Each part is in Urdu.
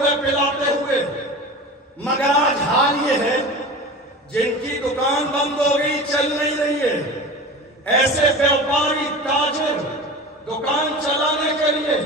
پلاتے ہوئے، مگر آج حال یہ ہے جن کی دکان بند ہو گئی، چل نہیں رہی ہے، ایسے بیوپاری تاجر دکان چلانے کے لیے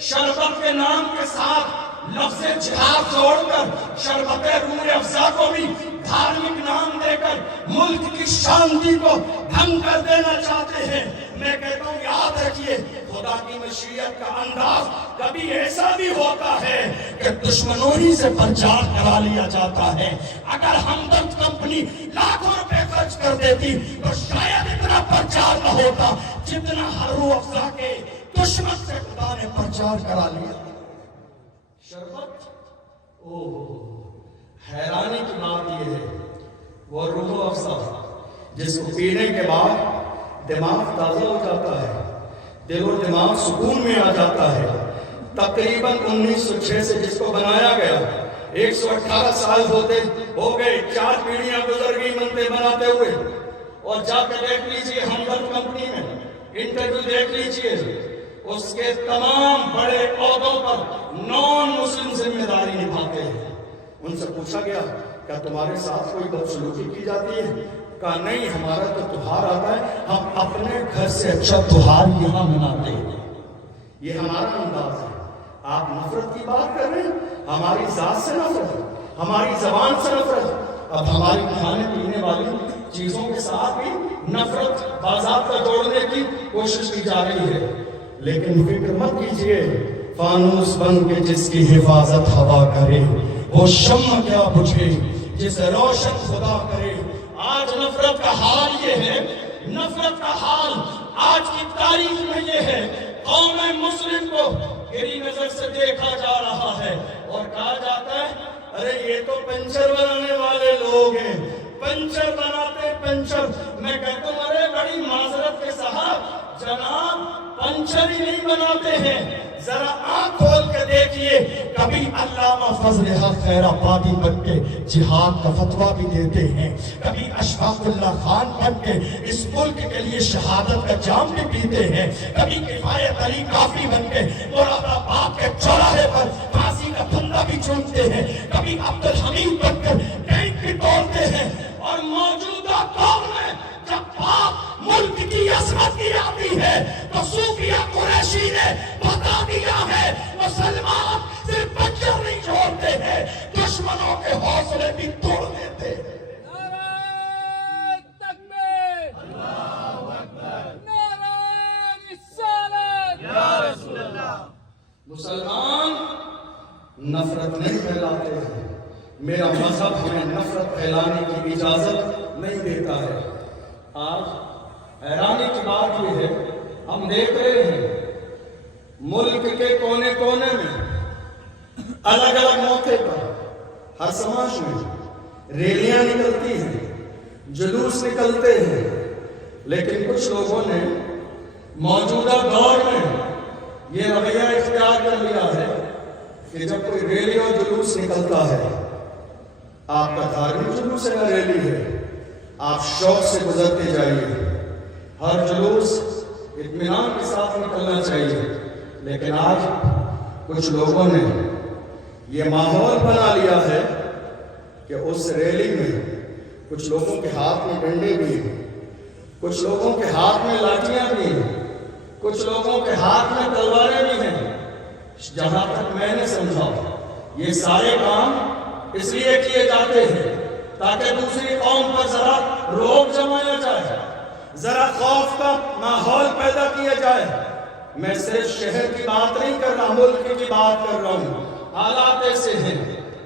شربت کے نام کے ساتھ لفظ جہاد جوڑ کر شربت روح افزا کو بھی دھارمک نام دے کر ملک کی شانتی کو بھنگ کر دینا چاہتے ہیں۔ میں کہتا ہوں یاد رکھیے، خدا کی مشیت کا انداز کبھی ایسا بھی ہوتا ہے کہ دشمنوں ہی سے پرچار کرا لیا جاتا ہے۔ اگر ہمدرد کمپنی لاکھوں روپے خرچ کر دیتی تو شاید اتنا پرچار نہ ہوتا جتنا ہر روح افزا کے دشمن سے خدا نے پرچار کرا لیا۔ شربت، حیرانی کی بات یہ ہے، وہ روح افزا جس کو پینے کے بعد دماغ تازہ ہو جاتا ہے، دل و دماغ سکون میں آ جاتا ہے۔ تقریباً 1906 سے جس کو بنایا گیا 118 سال ہو گئے، 4 پیڑھیاں گزر گئی منتے بناتے ہوئے۔ اور جا کے دیکھ لیجئے ہمدرد کمپنی میں انٹرویو دیکھ لیجئے، اس کے تمام بڑے عہدوں پر نان مسلم ذمہ داری نبھاتے ہیں۔ ان سے پوچھا گیا کیا تمہارے ساتھ کوئی بدسلوکی کی جاتی ہے؟ کہا نہیں، ہمارا تو تہوار آتا ہے، ہم اپنے گھر سے اچھا تہوار یہاں مناتے ہیں۔ یہ ہمارا انداز ہے۔ آپ نفرت کی بات کر رہے ہیں، ہماری ذات سے نفرت، ہماری زبان سے نفرت، اب ہماری کھانے پینے والی چیزوں کے ساتھ بھی نفرت باضابطہ جوڑنے کی کوشش کی جا رہی ہے۔ لیکن فکر مت کیجئے، فانوس بن کے جس کی حفاظت ہوا کرے، وہ شمع کیا بجھے جسے روشن خدا کرے۔ آج نفرت کا حال یہ ہے، نفرت کا حال آج کی تاریخ میں یہ ہے، قوم مسلم کو گری نظر سے دیکھا جا رہا ہے اور کہا جاتا ہے ارے یہ تو پنچر بنانے والے لوگ ہیں، پنچر بناتے پنچر۔ میں کہتا ہوں ارے بڑی معذرت کے صاحب، جناب پنچر ہی نہیں بناتے ہیں، ذرا آنکھ کھول کے دیکھیے، کبھی علامہ فضل حق خیر آبادی بن کے جہاد کا فتویٰ بھی دیتے ہیں، کبھی اشفاق اللہ خان بن کے اس ملک کے لیے شہادت کا جام بھی پیتے ہیں، کبھی کفایت علی کافی بن کے مراد آباد کے چوراہے پر پھانسی کا پھندا بھی چومتے ہیں، کبھی عبدالحمید بن کر ٹینک بھی توڑتے ہیں۔ اور موجودہ دور میں جب بات ملک کی عظمت کی آتی ہے تو صوفیہ قریشی نے بتا دیا ہے مسلمان صرف پنچر نہیں چھوڑتے ہیں، دشمنوں کے حوصلے بھی توڑ دیتے ہیں۔ نعرہ تکبیر، اللہ اکبر، نعرہ رسالت، یا رسول اللہ۔ مسلمان نفرت نہیں پھیلاتے ہیں، میرا مذہب ہمیں نفرت پھیلانے کی اجازت نہیں دیتا ہے۔ آج حیرانی کی بات یہ ہے، ہم دیکھ رہے ہیں ملک کے کونے کونے میں الگ الگ موقع پر ہر سماج میں ریلیاں نکلتی ہیں، جلوس نکلتے ہیں، لیکن کچھ لوگوں نے موجودہ دور میں یہ رویہ اختیار کر لیا ہے کہ جب کوئی ریلی اور جلوس نکلتا ہے، آپ کا دھارمک جلوس ہے یا ریلی ہے، آپ شوق سے گزرتے جائیے، ہر جلوس اطمینان کے ساتھ نکلنا چاہیے۔ لیکن آج کچھ لوگوں نے یہ ماحول بنا لیا ہے کہ اس ریلی میں کچھ لوگوں کے ہاتھ میں ڈنڈے بھی ہیں، کچھ لوگوں کے ہاتھ میں لاٹھیاں بھی ہیں، کچھ لوگوں کے ہاتھ میں تلواریں بھی ہیں۔ جہاں تک میں نے سمجھا یہ سارے کام اس لیے کیے جاتے ہیں تاکہ دوسری قوم پر ذرا روک جمایا جائے، ذرا خوف کا ماحول پیدا کیا جائے۔ میں صرف شہر کی بات نہیں کر رہا، ملک کی بات کر رہا ہوں۔ حالات ایسے ہیں،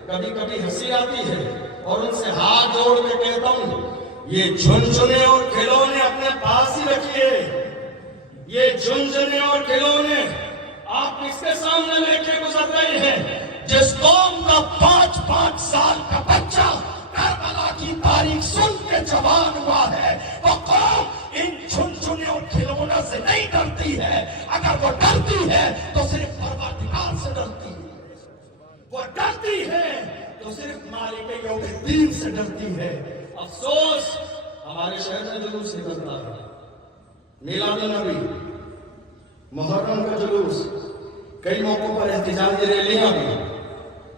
کبھی کبھی ہنسی آتی ہے اور ان سے ہاتھ جوڑ کے کہتا ہوں یہ جھنجھنے اور کھلونے اپنے پاس ہی رکھیے، یہ جھنجھنے اور کھلونے آپ کس کے سامنے لے کے گزر رہے ہیں؟ جس قوم کا 5 سال کا بچہ کربلا کی تاریخ سن کے جوان ہوا ہے، وہ قوم ان جھنجھنے اور کھلونوں سے نہیں ڈرتی ہے۔ اگر وہ ڈرتی ہے تو صرف پروردگار سے ڈرتی ہے، وہ ڈرتی ہے تو صرف مالک یوم الدین سے ڈرتی ہے۔ افسوس ہمارے شہر میں جلوس نکلتا ہے، میلاد النبی، محرم کا جلوس، کئی موقعوں پر احتجاجی ریلیاں بھی،